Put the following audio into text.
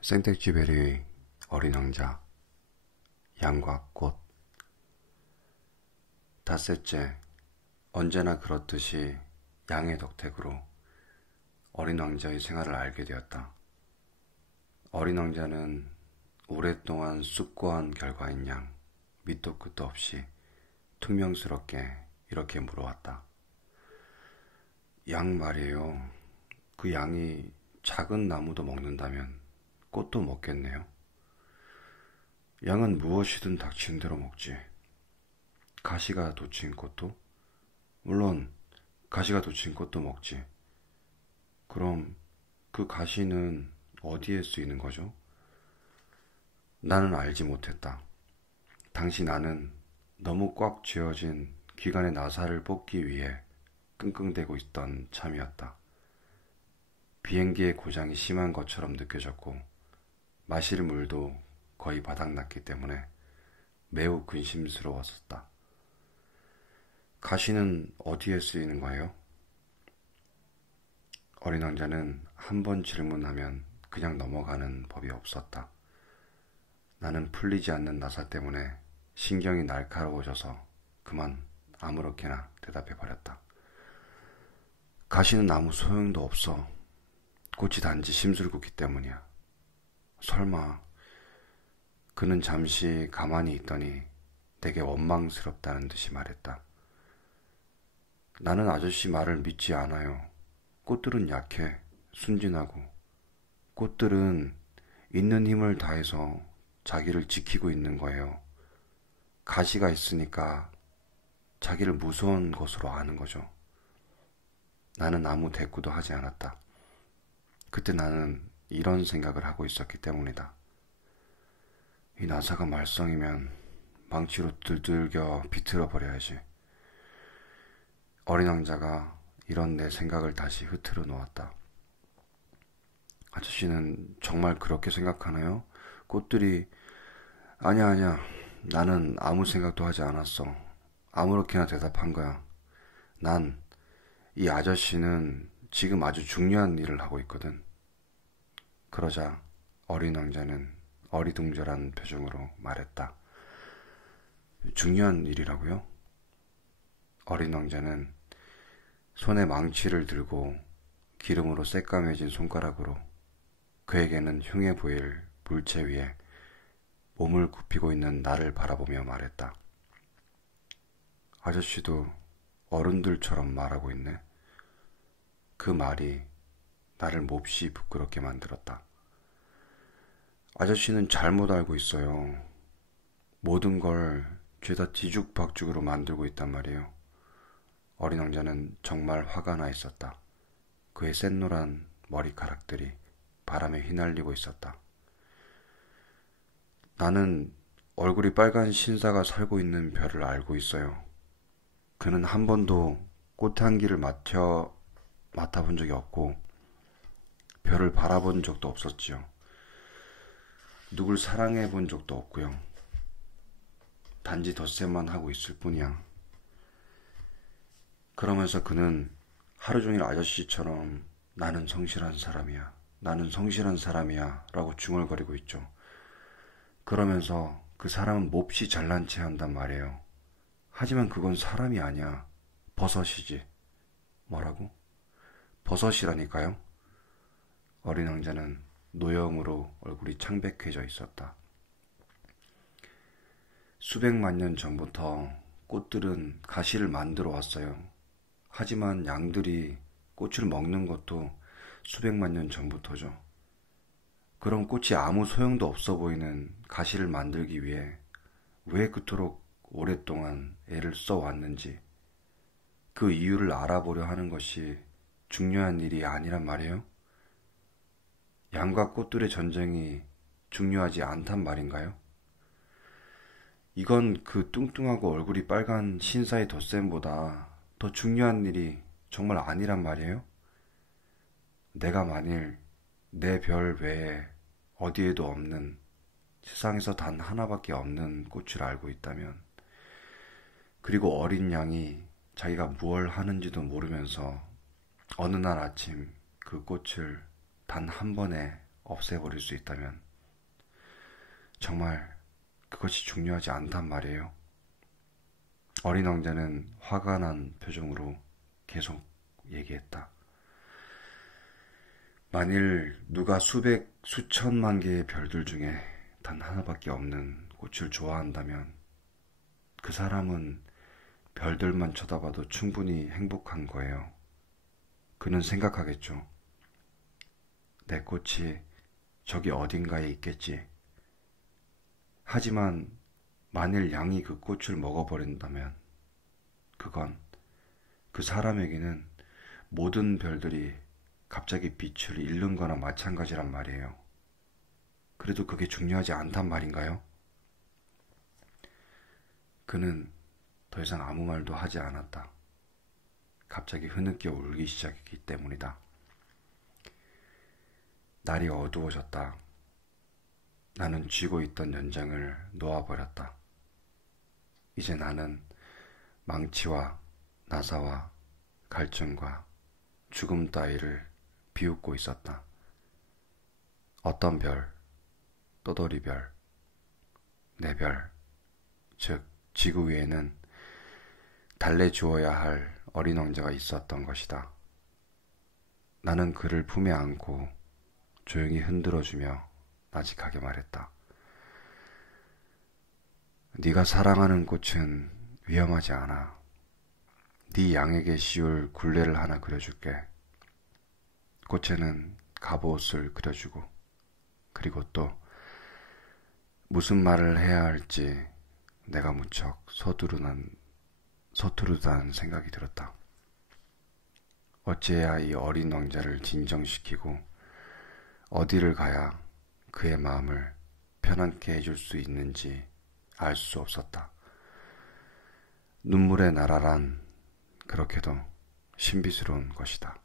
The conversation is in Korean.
생텍쥐베리의 어린 왕자, 양과 꽃. 닷새째, 언제나 그렇듯이 양의 덕택으로 어린 왕자의 생활을 알게 되었다. 어린 왕자는 오랫동안 숙고한 결과인 양, 밑도 끝도 없이 퉁명스럽게 이렇게 물어왔다. 양 말이에요. 그 양이 작은 나무도 먹는다면 꽃도 먹겠네요. 양은 무엇이든 닥친 대로 먹지. 가시가 돋친 꽃도? 물론 가시가 돋친 꽃도 먹지. 그럼 그 가시는 어디에 쓰이는 거죠? 나는 알지 못했다. 당시 나는 너무 꽉 쥐어진 기관의 나사를 뽑기 위해 끙끙대고 있던 참이었다. 비행기의 고장이 심한 것처럼 느껴졌고 마실 물도 거의 바닥났기 때문에 매우 근심스러웠었다. 가시는 어디에 쓰이는 거예요? 어린 왕자는 한 번 질문하면 그냥 넘어가는 법이 없었다. 나는 풀리지 않는 나사 때문에 신경이 날카로워져서 그만 아무렇게나 대답해버렸다. 가시는 아무 소용도 없어. 꽃이 단지 심술궂기 때문이야. 설마. 그는 잠시 가만히 있더니 되게 원망스럽다는 듯이 말했다. 나는 아저씨 말을 믿지 않아요. 꽃들은 약해, 순진하고. 꽃들은 있는 힘을 다해서 자기를 지키고 있는 거예요. 가시가 있으니까 자기를 무서운 것으로 아는 거죠. 나는 아무 대꾸도 하지 않았다. 그때 나는 이런 생각을 하고 있었기 때문이다. 이 나사가 말썽이면 망치로 두들겨 비틀어 버려야지. 어린 왕자가 이런 내 생각을 다시 흐트러 놓았다. 아저씨는 정말 그렇게 생각하나요? 꽃들이 아니야. 나는 아무 생각도 하지 않았어. 아무렇게나 대답한 거야. 난 이 아저씨는 지금 아주 중요한 일을 하고 있거든. 그러자 어린 왕자는 어리둥절한 표정으로 말했다. 중요한 일이라고요? 어린 왕자는 손에 망치를 들고 기름으로 새까매진 손가락으로 그에게는 흉해 보일 물체 위에 몸을 굽히고 있는 나를 바라보며 말했다. 아저씨도 어른들처럼 말하고 있네. 그 말이 나를 몹시 부끄럽게 만들었다. 아저씨는 잘못 알고 있어요. 모든 걸 죄다 뒤죽박죽으로 만들고 있단 말이에요. 어린 왕자는 정말 화가 나 있었다. 그의 샛노란 머리카락들이 바람에 휘날리고 있었다. 나는 얼굴이 빨간 신사가 살고 있는 별을 알고 있어요. 그는 한 번도 꽃향기를 맡아본 적이 없고 별을 바라본 적도 없었지요. 누굴 사랑해 본 적도 없고요. 단지 덧새만 하고 있을 뿐이야. 그러면서 그는 하루 종일 아저씨처럼 나는 성실한 사람이야 라고 중얼거리고 있죠. 그러면서 그 사람은 몹시 잘난 체 한단 말이에요. 하지만 그건 사람이 아니야. 버섯이지. 뭐라고? 버섯이라니까요? 어린 왕자는 노여움으로 얼굴이 창백해져 있었다. 수백만 년 전부터 꽃들은 가시를 만들어 왔어요. 하지만 양들이 꽃을 먹는 것도 수백만 년 전부터죠. 그럼 꽃이 아무 소용도 없어 보이는 가시를 만들기 위해 왜 그토록 오랫동안 애를 써왔는지 그 이유를 알아보려 하는 것이 중요한 일이 아니란 말이에요? 양과 꽃들의 전쟁이 중요하지 않단 말인가요? 이건 그 뚱뚱하고 얼굴이 빨간 신사의 덧셈보다 더 중요한 일이 정말 아니란 말이에요? 내가 만일 내 별 외에 어디에도 없는 세상에서 단 하나밖에 없는 꽃을 알고 있다면 그리고 어린 양이 자기가 무얼 하는지도 모르면서 어느 날 아침 그 꽃을 단 한 번에 없애버릴 수 있다면 정말 그것이 중요하지 않단 말이에요. 어린 왕자는 화가 난 표정으로 계속 얘기했다. 만일 누가 수백, 수천만 개의 별들 중에 단 하나밖에 없는 꽃을 좋아한다면 그 사람은 별들만 쳐다봐도 충분히 행복한 거예요. 그는 생각하겠죠. 내 꽃이 저기 어딘가에 있겠지. 하지만 만일 양이 그 꽃을 먹어버린다면 그건 그 사람에게는 모든 별들이 갑자기 빛을 잃는 거나 마찬가지란 말이에요. 그래도 그게 중요하지 않단 말인가요? 그는 더 이상 아무 말도 하지 않았다. 갑자기 흐느껴 울기 시작했기 때문이다. 날이 어두워졌다. 나는 쥐고 있던 연장을 놓아버렸다. 이제 나는 망치와 나사와 갈증과 죽음 따위를 비웃고 있었다. 어떤 별, 떠돌이별, 내 별, 즉 지구 위에는 달래주어야 할 어린 왕자가 있었던 것이다. 나는 그를 품에 안고 조용히 흔들어주며 나직하게 말했다. 네가 사랑하는 꽃은 위험하지 않아. 네 양에게 씌울 굴레를 하나 그려줄게. 꽃에는 갑옷을 그려주고 그리고 또 무슨 말을 해야 할지 내가 무척 서투르다는 생각이 들었다. 어찌해야 이 어린 왕자를 진정시키고 어디를 가야 그의 마음을 편안케 해줄 수 있는지 알 수 없었다. 눈물의 나라란 그렇게도 신비스러운 것이다.